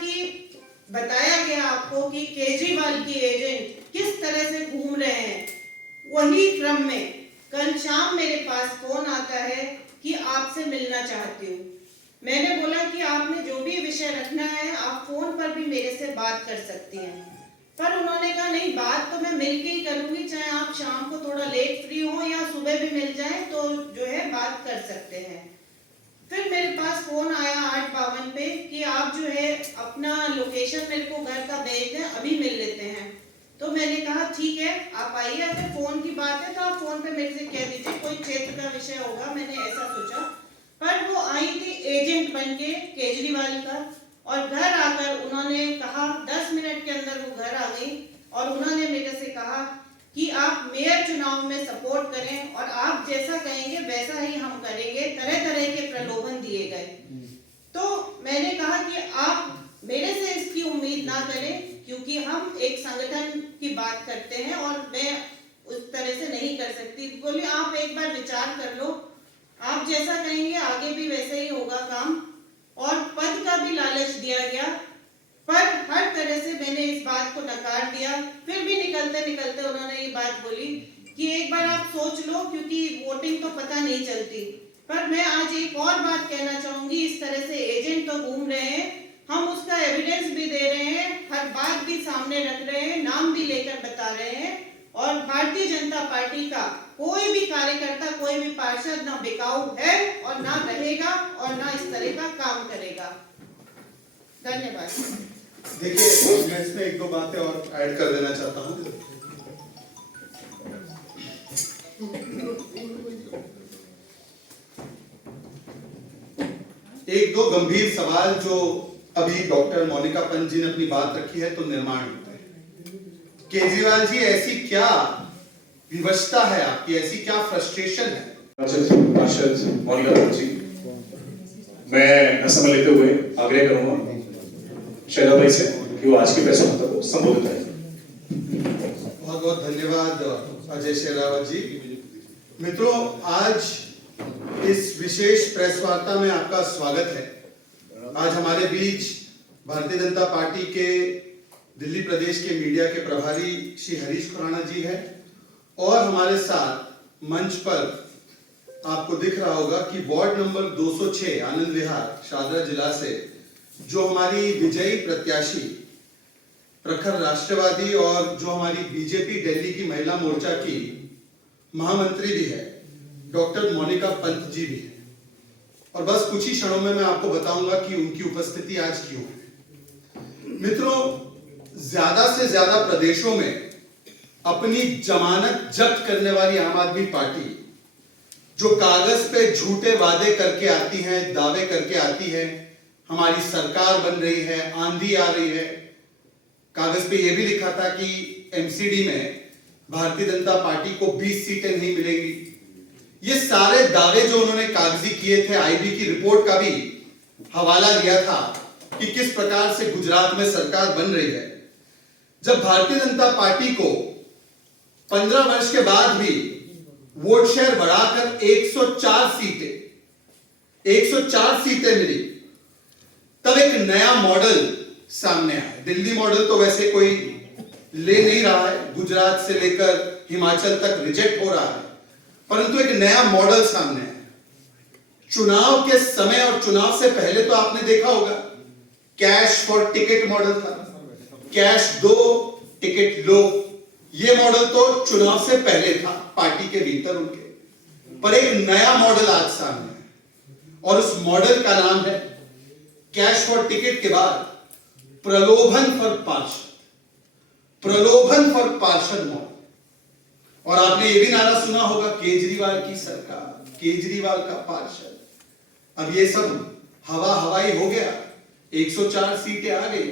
कि बताया गया आपको कि केजरीवाल की एजेंट किस तरह से घूम रहे हैं, वही क्रम में कल शाम मेरे पास फोन आता है कि आपसे मिलना चाहती हूँ। मैंने बोला कि आपने जो भी विषय रखना है आप फोन पर भी मेरे से बात कर सकती हैं, पर उन्होंने कहा नहीं, बात तो मैं मिलके ही करूंगी, चाहे आप शाम को थोड़ा लेट फ्री हो या सुबह भी मिल जाए तो जो है बात कर सकते हैं। फिर मेरे पास फोन आया 8:52 पे कि आप जो है अपना लोकेशन मेरे को घर का भेज दें, अभी मिल लेते हैं। तो मैंने कहा ठीक है आप आइए, अगर फोन की बात है तो आप फोन पे मेरे से कह दीजिए, कोई क्षेत्र का विषय होगा, मैंने ऐसा सोचा। पर वो आई थी एजेंट बन के केजरीवाल का, और घर आकर उन्होंने कहा 10 मिनट के अंदर वो घर आ गई और उन्होंने मेरे से कहा कि आप मेयर चुनाव में सपोर्ट करें और आप जैसा कहेंगे वैसा ही हम करेंगे। तरह तरह के प्रलोभन दिए गए। तो मैंने कहा कि आप मेरे से इसकी उम्मीद ना करें, क्योंकि हम एक संगठन की बात करते हैं और मैं उस तरह से नहीं कर सकती। बोले आप एक बार विचार कर लो, आप जैसा कहेंगे आगे भी वैसे ही होगा काम। और पद का भी लालच दिया गया, पर हर तरह से मैंने इस बात को नकार दिया। फिर भी निकलते निकलते उन्होंने ये बात बोली कि एक बार आप सोच लो, क्योंकि वोटिंग तो पता नहीं चलती। पर मैं आज एक और बात कहना चाहूंगी, इस तरह से एजेंट तो घूम रहे हैं, हम उसका एविडेंस भी दे रहे हैं, हर बात भी सामने रख रहे हैं, नाम भी लेकर बता रहे हैं। और भारतीय जनता पार्टी का कोई भी कार्यकर्ता, कोई भी पार्षद ना बिकाऊ है और ना रहेगा और ना इस तरह का काम करेगा। धन्यवाद। देखिए, मैं इसमें एक दो बातें और ऐड कर देना चाहता हूँ। एक दो गंभीर सवाल जो अभी डॉक्टर मोनिका पंत जी ने अपनी बात रखी है तो निर्माण होता है। केजरीवाल जी, ऐसी क्या विवशता है आपकी, ऐसी क्या फ्रस्ट्रेशन है? पार्षद मोनिका पंत जी, मैं न समय लेते हुए आग्रह करूंगा शैला भाई से कि वो आज की प्रेस वार्ता को संबोधित करें। बहुत बहुत धन्यवाद अजय शेरावत जी। मित्रों, आज इस विशेष प्रेस वार्ता में आपका स्वागत है। आज हमारे बीच भारतीय जनता पार्टी के दिल्ली प्रदेश के मीडिया के प्रभारी श्री हरीश खुराना जी है, और हमारे साथ मंच पर आपको दिख रहा होगा कि वार्ड नंबर 206 आनंद विहार शाहदरा जिला से जो हमारी विजयी प्रत्याशी, प्रखर राष्ट्रवादी और जो हमारी बीजेपी दिल्ली की महिला मोर्चा की महामंत्री भी है, डॉक्टर मोनिका पंत जी भी है। और बस कुछ ही क्षणों में मैं आपको बताऊंगा कि उनकी उपस्थिति आज क्यों है। मित्रों, ज्यादा से ज्यादा प्रदेशों में अपनी जमानत जब्त करने वाली आम आदमी पार्टी, जो कागज पे झूठे वादे करके आती है, दावे करके आती है, हमारी सरकार बन रही है, आंधी आ रही है, कागज पे यह भी लिखा था कि एमसीडी में भारतीय जनता पार्टी को 20 सीटें नहीं मिलेंगी। ये सारे दावे जो उन्होंने कागजी किए थे, आईबी की रिपोर्ट का भी हवाला लिया था कि किस प्रकार से गुजरात में सरकार बन रही है। जब भारतीय जनता पार्टी को 15 वर्ष के बाद भी वोट शेयर बढ़ाकर 104 सीटें मिली, तब एक नया मॉडल सामने आया। दिल्ली मॉडल तो वैसे कोई ले नहीं रहा है, गुजरात से लेकर हिमाचल तक रिजेक्ट हो रहा है, परंतु एक नया मॉडल सामने आया। चुनाव के समय और चुनाव से पहले तो आपने देखा होगा कैश फॉर टिकट मॉडल था, कैश दो टिकट लो। ये मॉडल तो चुनाव से पहले था पार्टी के भीतर उनके, पर एक नया मॉडल आज सामने है और उस मॉडल का नाम है कैश फॉर टिकट के बाद प्रलोभन फॉर पार्षद, प्रलोभन फॉर पार्षद मॉडल। और आपने ये भी नारा सुना होगा, केजरीवाल की सरकार, केजरीवाल का पार्षद। अब ये सब हवा हवाई हो गया, 104 सीटें आ गई,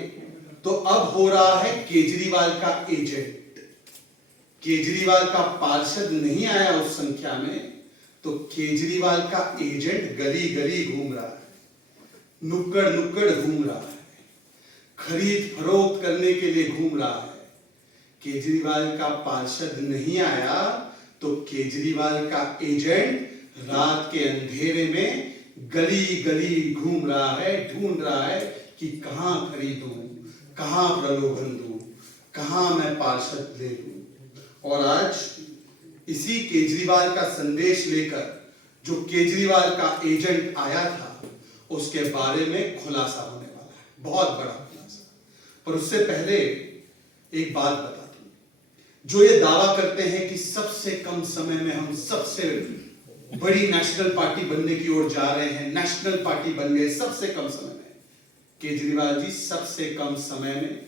तो अब हो रहा है केजरीवाल का एजेंट। केजरीवाल का पार्षद नहीं आया उस संख्या में, तो केजरीवाल का एजेंट गली गली घूम रहा है, नुक्कड़ नुक्कड़ घूम रहा है, खरीद फरोख्त करने के लिए घूम रहा है। केजरीवाल का पार्षद नहीं आया तो केजरीवाल का एजेंट रात के अंधेरे में गली गली घूम रहा है, ढूंढ रहा है कि कहां खरीदूं, कहां प्रलोभन दूं, कहां मैं पार्षद ले लूं। और आज इसी केजरीवाल का संदेश लेकर जो केजरीवाल का एजेंट आया था उसके बारे में खुलासा होने वाला है, बहुत बड़ा खुलासा। पर उससे पहले एक बात बता दूं, जो ये दावा करते हैं कि सबसे कम समय में हम सबसे बड़ी नेशनल पार्टी बनने की ओर जा रहे हैं, नेशनल पार्टी बन गए सबसे कम समय में। केजरीवाल जी सबसे कम समय में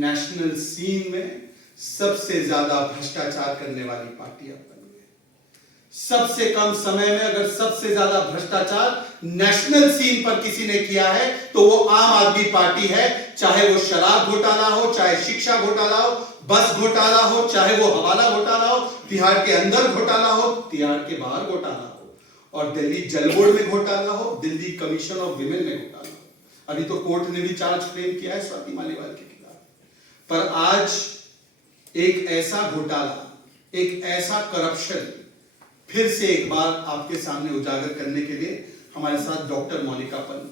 नेशनल सीन में सबसे ज्यादा भ्रष्टाचार करने वाली पार्टी अब बन गए। सबसे कम समय में अगर सबसे ज्यादा भ्रष्टाचार नेशनल सीन पर किसी ने किया है तो वो आम आदमी पार्टी है। चाहे वो शराब घोटाला हो, चाहे शिक्षा घोटाला हो, बस घोटाला हो, चाहे वो हवाला घोटाला हो, तिहाड़ के अंदर घोटाला हो, तिहाड़ के बाहर घोटाला हो, और दिल्ली जल बोर्ड में घोटाला हो, दिल्ली कमीशन ऑफ विमेन में घोटाला हो। अभी तो कोर्ट ने भी चार्ज फ्रेम किया है स्वाति मालीवाल के खिलाफ। पर आज एक ऐसा घोटाला, एक ऐसा करप्शन फिर से एक बार आपके सामने उजागर करने के लिए हमारे साथ डॉक्टर मोनिका पल